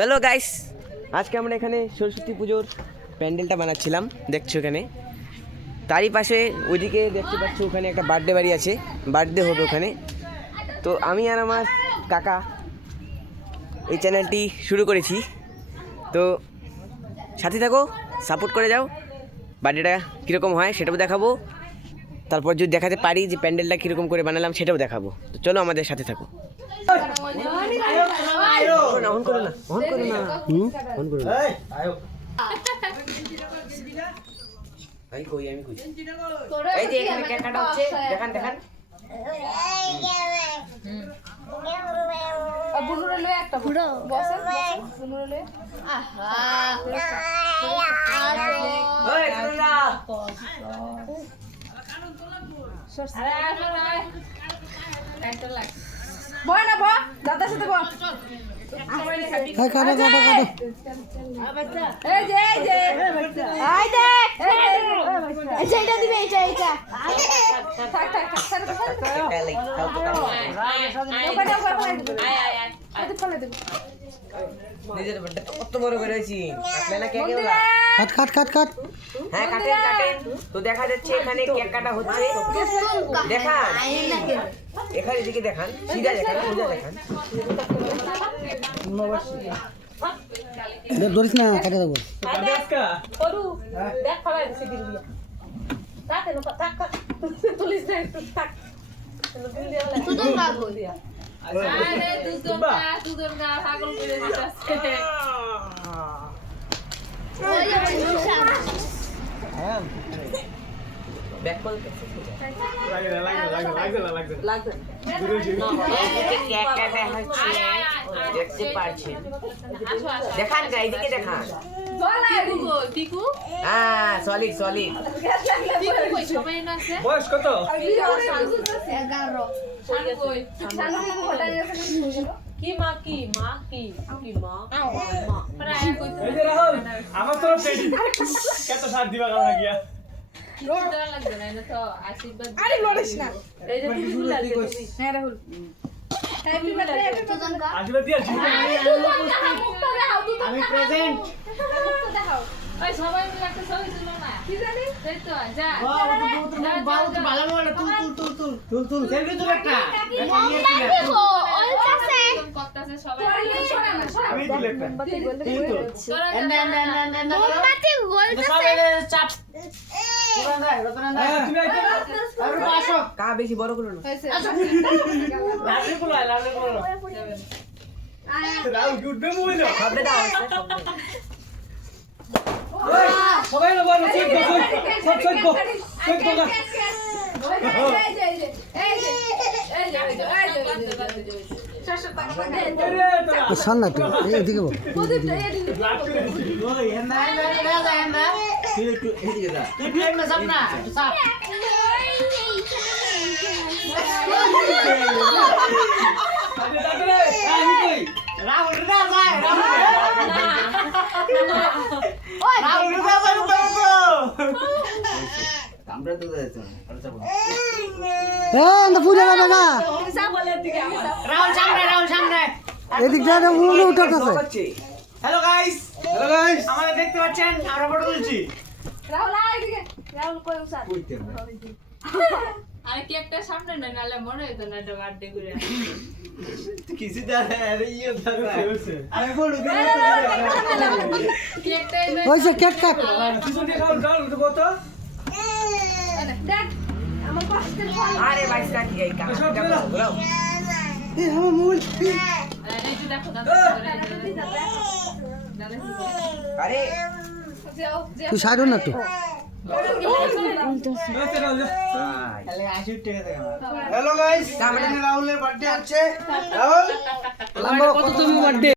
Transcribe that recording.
Hello guys, আজকে আমরা এখানে সরস্বতী পুজোর প্যান্ডেলটা বানাচ্ছিলাম, দেখছো এখানে। তারই পাশে ওইদিকে দেখতে পাচ্ছ ওখানে একটা বার্থডে বাড়ি আছে, বার্থডে হবে ওখানে। তো আমি আর আমার কাকা এই চ্যানেলটি শুরু করেছি, তো সাথে থাকো, সাপোর্ট করে যাও। বার্থডেটা কীরকম হয় সেটাও দেখাবো, তারপর যদি দেখাতে পারি যে প্যান্ডেলটা কীরকম করে বানালাম সেটাও দেখাবো। তো চলো আমাদের সাথে থাকো। অন করো না, অন করো না, অন করো না। আমি কই এই যে এখানে কেক কাটা হচ্ছে, দেখান দেখান। বুনুরে লয়ে একটা বুড়ো বসেন বুনুরে লয়ে আহা ওই করোনা একটা লাগ বয় না বয় দাদার সাথে বয় কাটা কাটা কাটা এই যে আই দেখ এই যে এটা দিবে এটা থাক থাক থাক স্যার তো নিজের বার্থডে কত বড় করেছি, আসলে না কেক এগুলা। কাট কাট কাট কাট হ্যাঁ কাটেন কাটেন। তো দেখা যাচ্ছে এখানে কেক কাটা হচ্ছে, দেখান এখানে এদিকে দেখান, সিধা দেখান, সোজা দেখান। ধরিস না, কাটা দেবো। করু দেখ ফলাই দিছি দিল দিয়া তাতে নো থাক থাক পুলিশ দেখ থাক তুদন না কই দিয়া আরে তুদন না পাগল করে দিতাছে ওই যে ব্যাক কল লাগবে কেক কাটা হচ্ছে, দেখতে পাচ্ছেন। দেখান গা, এদিকে দেখান। টিকু হ্যাঁ সলিড সলিড। টিকু কই সবাই না আছে বয়স কত? 11 শানু কই শানু কি ফটা গেছে কি মা কি মা কি কি মা মা প্রায় কই এই যে রাহুল, আমার তরফ থেকে কত সাথ দিবা কাল লাগিয়া। ডর লাগবে না এটা তো আশীর্বাদ আরে লড়িস না এই যে তুই ভুল লাগছে হ্যাঁ রাহুল হ্যাপি বার্থডে তুদন কা আশীর্বাদ দিয়েছি। আমি প্রেজেন্ট। দেখাও ওই সবাই মিলে একটা ছবি তুলো না কি জানি এই তো যা বাবু তো ভালো বলে, তুল তুল তুল তুল তুল সেলফি তুল একটা। করতেছে সবাই আমি দিলে একটা। মোমবাতি চাপ তুমি আইতে না? কা বেশি বড় করো না। লাভলি বলো, লাভলি বলো। রাহুল কি উঠবে মোবাইলে? শব্দ দাও, শব্দ। ওই, সবাই না বলো, সব গো। শোন না তুই এদিকে বল। লাভ করে দিছি। ওই হেন্দা হেন্দা তুই একটু এদিকে যা, তুই প্লেট মে চাপ না, একটু চাপ। আরে দাদা রে, আমি কই? রাহুল রে যায়, রাহুল রে যায় তো আমরা তো যাইছো আরে চাপ। না পূজা হবে না, রাহুল সামনে এদিকটা উঠে উঠাতেছে। হচ্ছে হ্যালো গাইস, আমাদের দেখতে পাচ্ছেন, আমরা ফটো তুলছি। রাহুল আইদিকে রাহুল কই উসার আরে কেকটা সামনে না নালে মনে হইতো না এটা বার্থডে করে কিছু জানে আরে ইয়ে দাদা আমি বলু কেকটা ওইসে কেক কাট। কিছু দেখাও গাল তো কত? দেখ আমার পাশে আরে ভাই কাটি এই কাটা বলো। এই আমার মোবাইল এই যে দেখো দাদা আরে যাও তুই সাইড না তো। হ্যালো গাইস, রাহুলের বার্থডে আছে। রাহুল কত তুমি বার্থডে